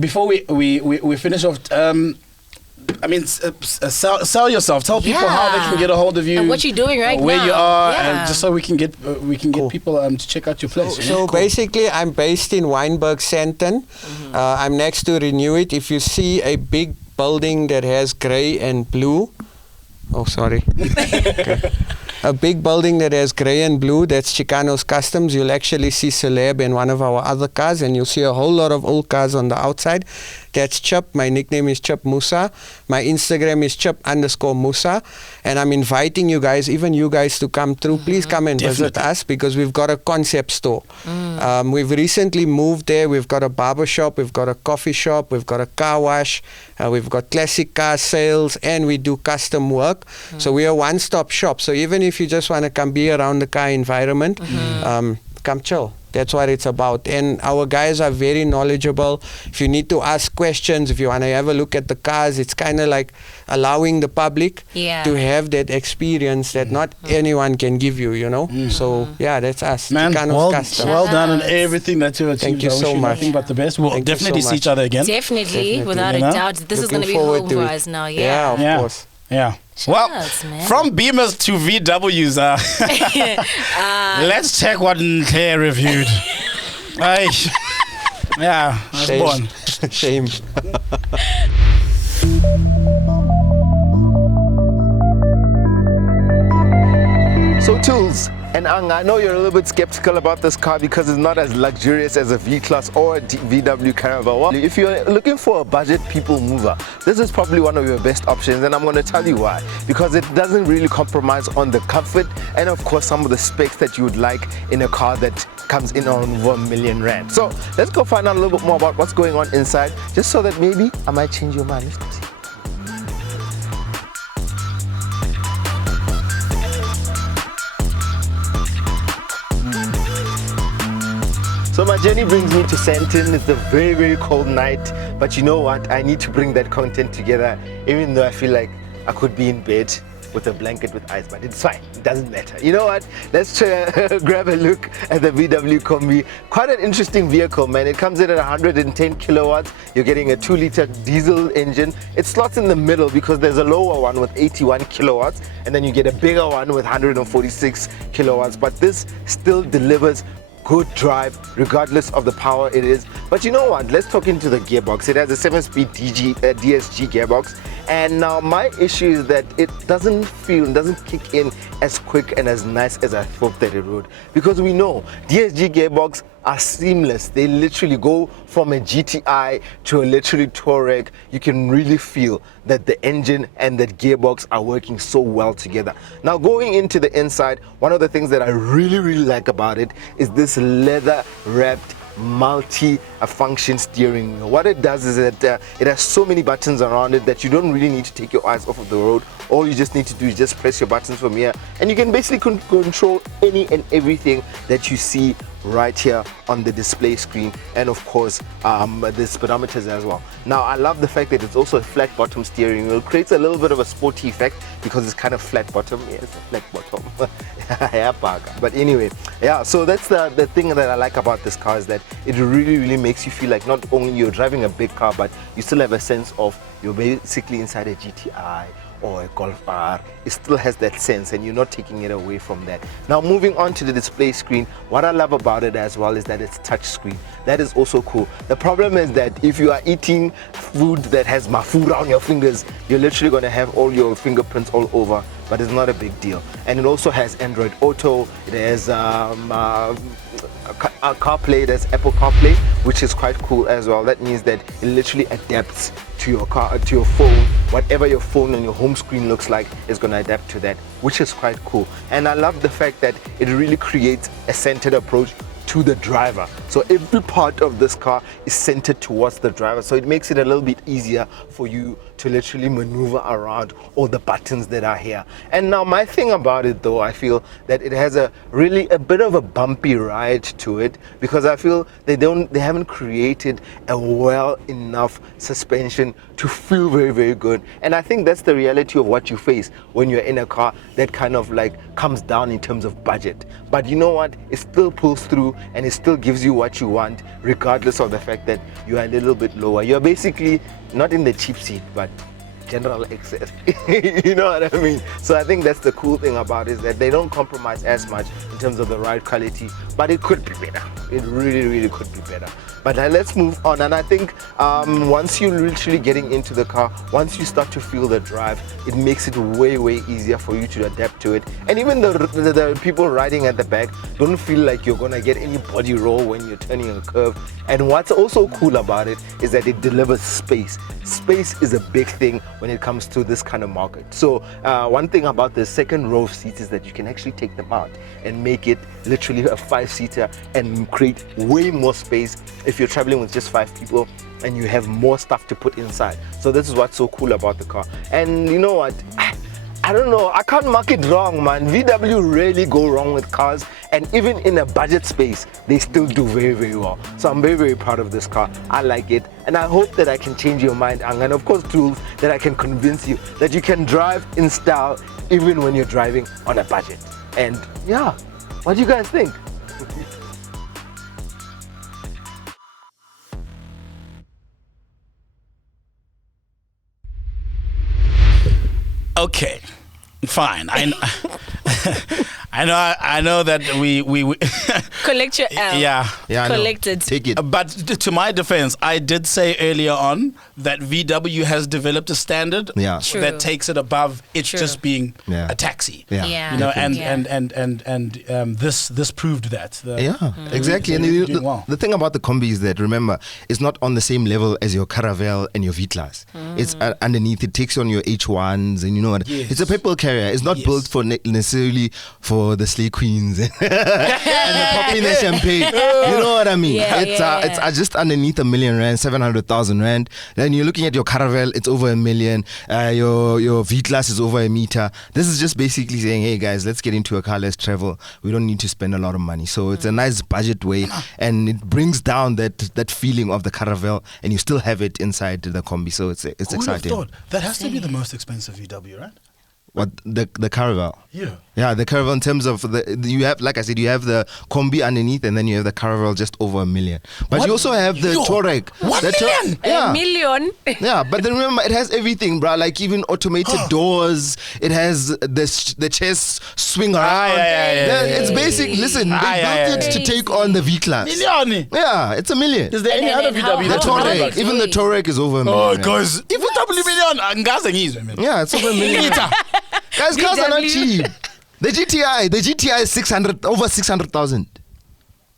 before we finish off, I mean, sell yourself. Tell people how they can get a hold of you. And what you're doing right now. Where you are, and just so we can get people to check out your place. So basically, I'm based in Wynberg, Sandton. I'm next to Renew It. If you see a big building that has grey and blue, okay. A big building that has grey and blue, that's Chicanos Customs. You'll actually see Celeb and one of our other cars, and you'll see a whole lot of old cars on the outside. That's Chip. My nickname is Chip Musa. My Instagram is Chip_Musa. And I'm inviting you guys, even you guys, to come through. Please come and visit us because we've got a concept store. We've recently moved there. We've got a barber shop. We've got a coffee shop. We've got a car wash. We've got classic car sales, and we do custom work. So we're a one-stop shop. So even if you just want to come be around the car environment, come chill. That's what it's about. And our guys are very knowledgeable. If you need to ask questions, if you want to have a look at the cars, it's kind of like allowing the public to have that experience that not anyone can give you, you know? So, that's us. Man, Chicanos well done on everything that you've achieved. Thank you so much. Nothing but the best. We'll definitely see each other again. Definitely, without a doubt. This is going to be home for us now. Yeah, of course. Yeah. Shoutouts, Well, man. from Beemers to VWs, let's check what Claire reviewed. I was born. Shame. Okay, fine. I know that we collect your L. Yeah, collected. Take it. But to my defense, I did say earlier on that VW has developed a standard True. that takes it above it True. just being a taxi. Yeah. You know, Definitely. and this proved that. Exactly. And they're doing well. the thing about the Kombi is that, remember, it's not on the same level as your Caravelle and your V-Class. It's underneath. It takes on your H1s, and you know what? Yes. It's a people carrier. It's not built for necessarily for the slay queens and the popping the champagne. You know what I mean? It's just underneath R1 million, 700,000 rand. Then you're looking at your Caravelle, it's over R1 million. Your V-Class is over a meter. This is just basically saying, hey guys, let's get into a car, let's travel. We don't need to spend a lot of money. So it's a nice budget way, and it brings down that feeling of the Caravelle, and you still have it inside the Kombi. So it's Who would have exciting. thought? That has to be the most expensive VW, right? What the Caravelle? Yeah. The Caravelle, in terms of you have, like I said, you have the Kombi underneath, and then you have the Caravelle just over $1 million. But you also have the Touareg. $1 million? $1 million. Yeah, but then remember, it has everything, bro. Like even automated doors. It has the chairs swing around. It's basic. Listen, they built it to take on the V-Class. Million. Yeah, it's $1 million. Is there any other VW? The that's Touareg, even the Touareg is over $1 million. Because if it's $1 million, Yeah, it's over $1 million. Guys, cars are not cheap. The GTI is over 600,000.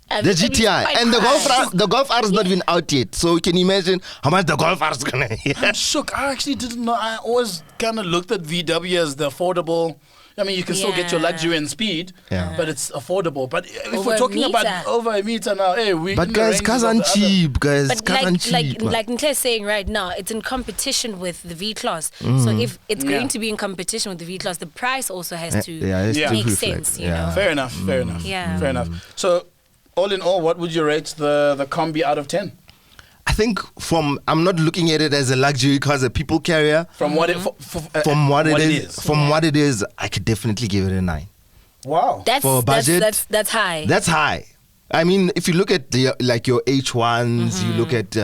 The GTI and the Golf R is not even out yet, so you can imagine how much the Golf R is gonna. I'm shook. I actually didn't know. I always kind of looked at VW as the affordable. I mean, you can still get your luxury and speed, but it's affordable. But if we're talking about over a meter now, hey, But guys, cars aren't cheap, guys. But cars aren't cheap. like Ntle's saying right now, it's in competition with the V-Class. So if it's going to be in competition with the V-Class, the price also has to make sense. You know? Fair enough. Yeah. Fair enough. So, all in all, what would you rate the Kombi out of 10? I think I'm not looking at it as a luxury car, as a people carrier. From what it is, I could definitely give it a 9. Wow. For a budget, that's high. That's high. I mean, if you look at your H1s, you look at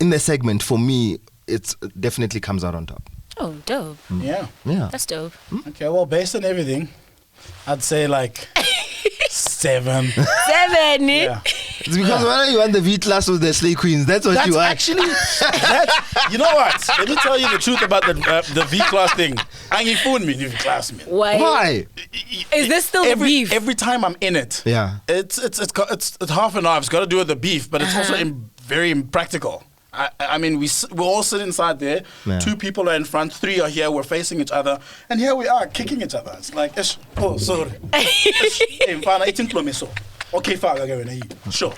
in the segment, for me, it definitely comes out on top. Oh, dope. Yeah. That's dope. Okay, well, based on everything, I'd say like 7. 7. Yeah. It's because when you want the V-Class with the slay queens, that's what you want. Actually, you know what? Let me tell you the truth about the V-Class thing. I phone me V-Class, man. Why? Is this still the beef? Every time I'm in it, it's half and half. It's got to do with the beef, but it's also very impractical. I mean, we all sit inside there. 2 people are in front, 3 are here. We're facing each other, and here we are kicking each other. It's like, oh, sorry. Okay, fine, sure.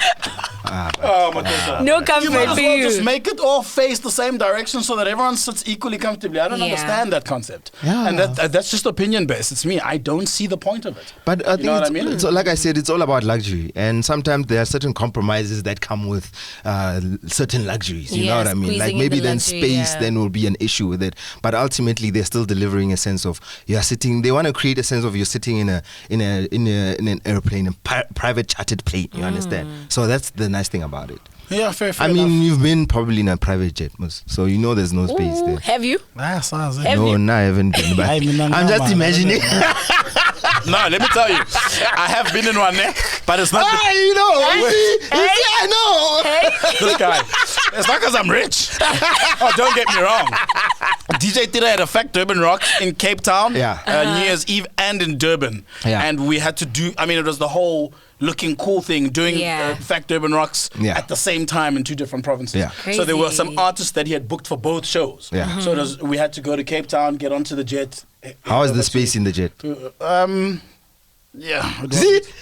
No comfort you might as for well you. just make it all face the same direction so that everyone sits equally comfortably. I don't understand that concept. And that's just opinion based. It's me. I don't see the point of it. But I think what I mean? So like I said, it's all about luxury. And sometimes there are certain compromises that come with certain luxuries. You know what I mean? Like maybe then space then will be an issue with it. But ultimately, they're still delivering a sense of you're sitting. They want to create a sense of you're sitting in an airplane, a private chartered plane. You understand? So that's the nice thing about it. Yeah, fair I mean, enough. you've been probably in a private jet, so you know there's no space there. Have you? No, I haven't been. But I'm just imagining. No, let me tell you, I have been in one there, but it's not. You know, I know. This guy. It's not because I'm rich. Oh, don't get me wrong. DJ Tira had a Fact Durban Rocks in Cape Town, New Year's Eve, and in Durban. And we had to do, I mean, it was the whole looking cool thing, doing Fact Durban Rocks at the same time in 2 different provinces. So there were some artists that he had booked for both shows. So it was, we had to go to Cape Town, get onto the jet. How is the space in the jet? See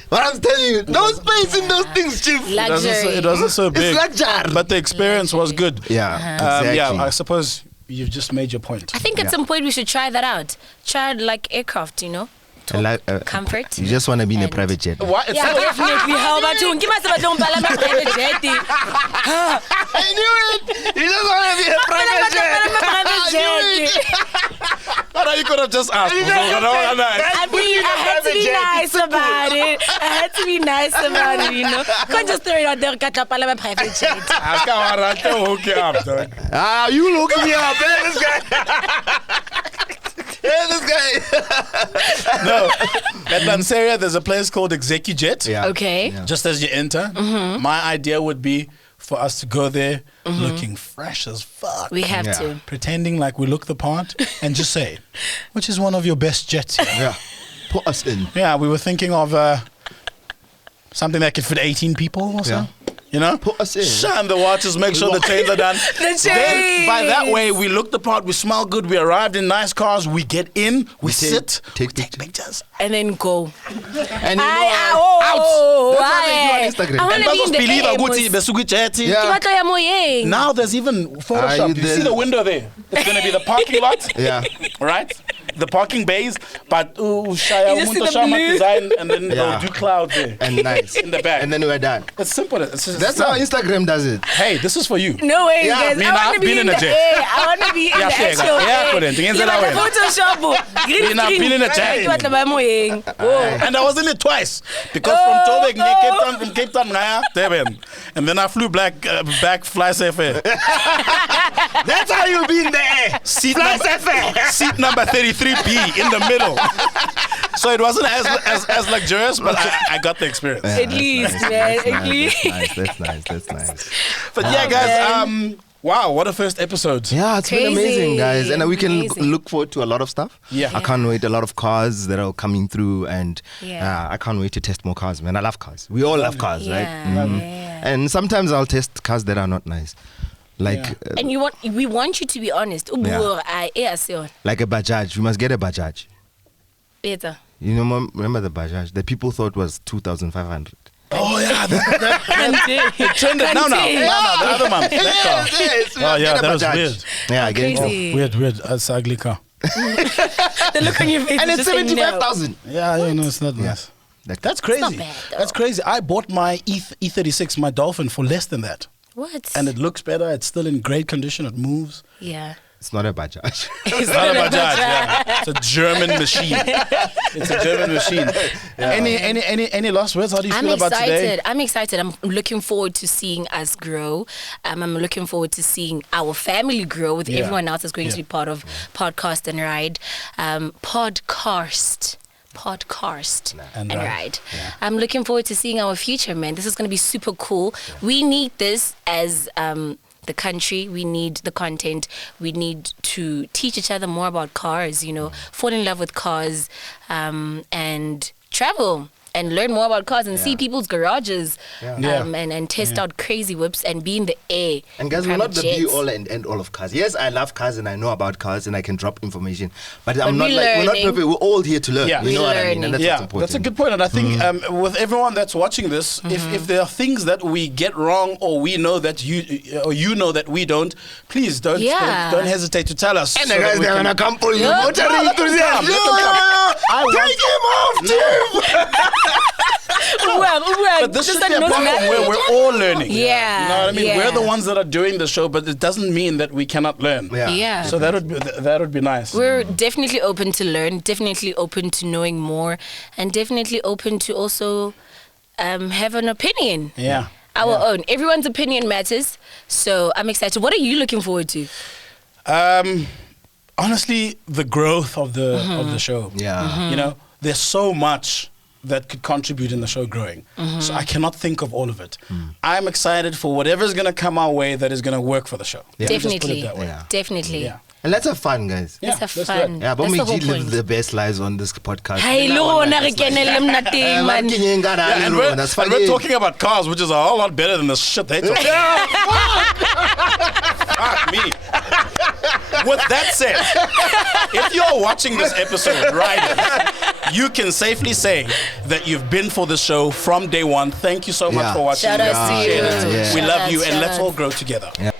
what I'm telling you? No space in those things, Chief. Luxury. It wasn't so big. It's luxury. But the experience was good. Exactly. Yeah, I suppose you've just made your point. I think at some point we should try that out. Try like aircraft, you know? Comfort. You just want to be in a private jet. What? Yeah, definitely. How about you? Give us a private jet. I knew it. You just want to be a private jet. You could have just asked. I mean, I had to be nice about it. I had to be nice about it, you know. Can't just throw it out there. Can't my private jet. Hook you up, dog. You hook me up, man. This guy. this guy. No, at Lanseria, there's a place called ExecuJet. Yeah. Okay. Yeah. Just as you enter, my idea would be for us to go there looking fresh as fuck. We have Yeah. to. Pretending like we look the part and just say, which is one of your best jets here? Yeah. Put us in. Yeah, we were thinking of something that could fit 18 people or so. Yeah. You know? Put us in. Shine the watches, make sure the chains are done. The Then, by that chains. way, we look the part, we smell good, we arrived in nice cars, we get in, we sit, take we take pictures. And then go. And you Oh, That's how they do on Instagram. I want And to be in those the believe air, Aguti, Besugi Jeti. Yeah. Now there's even Photoshop. you You see there? the window there? It's going to be the parking lot. Yeah. Right? The parking bays, but Shaya You just see Umuntu the Shama blue. design, and then Yeah. they'll do clouds there. And nice. In the back. And then we're done. It's simple. It's just, That's how Instagram does it. Hey, this is for you. No way, Yeah, guys. me I and want I've to be been in in a the jet. air. I want to be in Yeah, the sure, actual yeah, air. couldn't. You Ngenzela want the wena. Photoshop. Green Me and I've screen. been in a jet. You want the Bamoyeng. Oh. And I was in it twice because Oh, from Joburg, no. from Cape Town, Ngaya, Durban, and then I flew back fly safe air. That's how you be in the air. Seat number 33B in the middle. So it wasn't as luxurious, but I got the experience. At least, man. At least. That's nice. But yeah, guys, wow, what a first episode. Yeah, it's been Crazy. amazing, guys. And we can Amazing. look forward to a lot of stuff. Yeah. I can't wait. A lot of cars that are coming through. And Yeah. I can't wait to test more cars, man. I love cars. We all love cars, right? Yeah, yeah. And sometimes I'll test cars that are not nice. Like, Yeah. And we want you to be honest. like a Bajaj. We must get a Bajaj. Better. You know, remember the Bajaj that people thought was 2,500? Oh, yeah. It trended. No, the other month. That car. Oh, yeah, Get a that was Bajaj. weird. Yeah, get it. Crazy. Weird. That's an ugly car. The look on your face. And is it's just saying no. 75,000. Yeah, it's not nice. That's crazy. not bad, though. That's crazy. I bought my E36, my Dolphin, for less than that. What? And it looks better. It's still in great condition. It moves. Yeah. It's not a Bajaj. It's Not a Bajaj. Yeah. It's a German machine. It's a German machine. Any last words? How do you I'm feel about today? excited. I'm excited. I'm looking forward to seeing us grow. I'm looking forward to seeing our family grow with Yeah. everyone else that's going to be part of PodCARSt and Ride. PodCARSt and Ride. Yeah. I'm looking forward to seeing our future, man. This is going to be super cool. We need this as the country. We need the content. We need to teach each other more about cars, fall in love with cars, and travel and learn more about cars and see people's garages and test out crazy whips and be in the air. And guys, we're private not the jets. be all and end all of cars. Yes, I love cars and I know about cars and I can drop information. But we're we're not learning. perfect. We're all here to learn. Yeah. You know what I mean? Learning. And that's what's important. That's a good point. And I think with everyone that's watching this, if there are things that we get wrong or we know that you know that we don't, please don't hesitate to tell us. And so the that guys, we they're can- going to come for you. Yeah. Motoring No, let them enthusiasts. come, let them come. Take him off, Tim. But this should be a platform where we're all learning. Yeah, You know what I mean? yeah. We're the ones that are doing the show, but it doesn't mean that we cannot learn. Yeah. So that would be nice. We're definitely open to learn, definitely open to knowing more, and definitely open to also have an opinion. Yeah. Our own. Everyone's opinion matters. So I'm excited. What are you looking forward to? Honestly, the growth of the show. Yeah. There's so much that could contribute in the show growing. So I cannot think of all of it. I'm excited for whatever's going to come our way that is going to work for the show. Let me just put it Definitely. that way. Yeah. Definitely. Yeah. And let's have fun, guys. Yeah, Let's have let's do it. fun. Yeah, but That's the whole MacG live point. the best lives on this podcast. Hey, Lona, re kenelle mnateng, man. Yeah, and we're talking about cars, which is a whole lot better than the shit they talk about. Fuck me. With that said, if you're watching this episode, riders, you can safely say that you've been for the show from day one. Thank you so much for watching. Shout out to you. We love you, Shout and let's out. all grow together. Yeah.